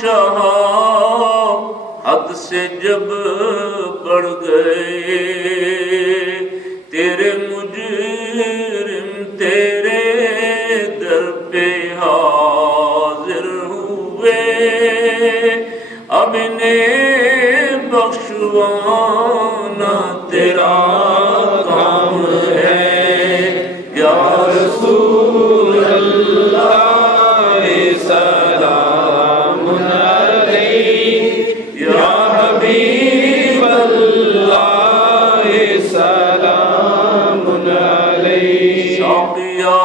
شاہ حد سے جب بڑھ گئے، تیرے مجرم تیرے در پہ حاضر ہوئے، اب انہیں بخشوانا تیرا کام ہے یا رسول اللہ سلام علیک، یا حبیب اللہ سلام علیک۔ شوقیہ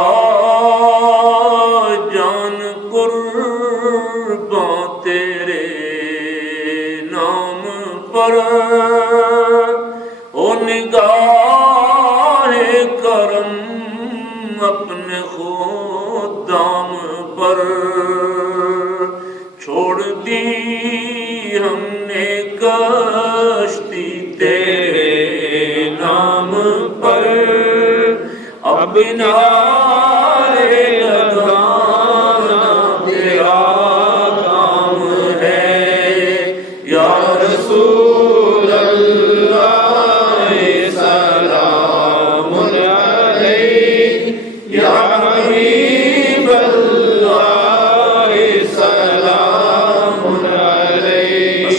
جان قرباں تیرے نام پر، او نگاہ کرم اپنے خدام پر، چھوڑ دی ہم نے کشتی تیرے نام پر، اب کنارے لگانا تیرا کام ہے یا رسول اللہ سلام علیک، یا حبیب اللہ سلام علیک۔